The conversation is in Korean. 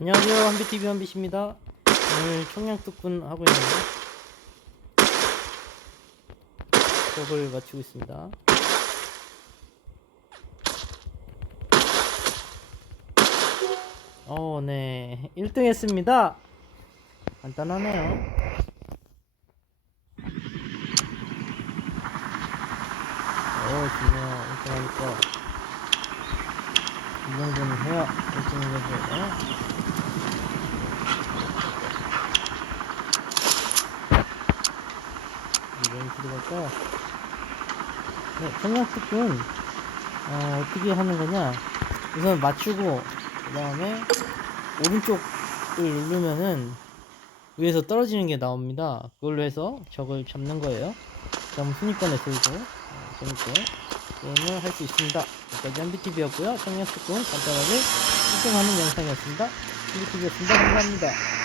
안녕하세요. 한비TV 한비씨입니다. 오늘 청량특군 하고 있는데 수업을 마치고 있습니다. 어네. 1등 했습니다. 간단하네요. 어 좋네요 1등 하니까 이 정도는 해야 1등을 해서. 어? 이 렌즈로 갈까요? 네, 청량특군 어, 어떻게 하는 거냐. 우선 맞추고 그 다음에 오른쪽을 누르면은 위에서 떨어지는 게 나옵니다. 그걸로 해서 적을 잡는 거예요. 그 다음 순위권에 들고 어, 재밌게 게임을 할 수 있습니다. 여기까지 한비TV였고요. 청량특군 간단하게 1등하는 영상이었습니다. 한비TV였습니다. 감사합니다